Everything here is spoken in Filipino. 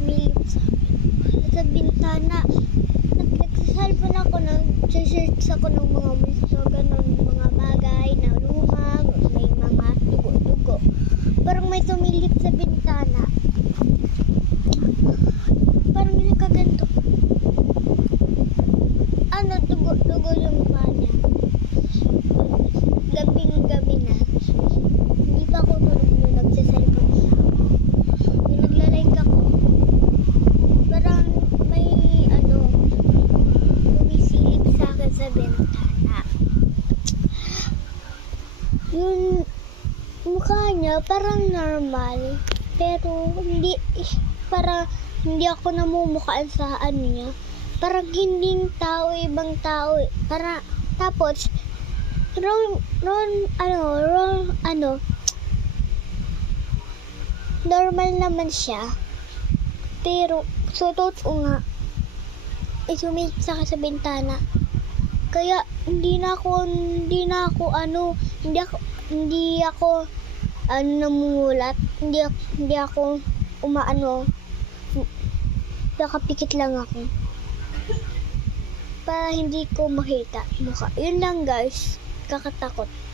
sumilip sa akin. Sa bintana. Nagsasalpon ako, nag-search ako ng mga multo, ganun, mga bagay na lumag, may mga dugo-dugo. Parang may sumilip sa bintana. Parang nakaganto. Ano, dugo-dugo yung mukha niya. Gabing-gabi na. Hindi pa ako tulog nung nagsasalpon siya. Yung naglalike ako, parang may sumisilip sa akin sa bintana. Yung mukha niya parang normal, pero parang hindi ako namumukhaan sa niya. Parang hindi tao, ibang tao. Para tapos normal naman siya. Pero sutot ko nga, sumilip sa akin sa bintana. Kaya hindi ako namumulat. Hindi ako nakapikit lang ako. Para hindi ko makita mukha. Yun lang guys, kakatakot.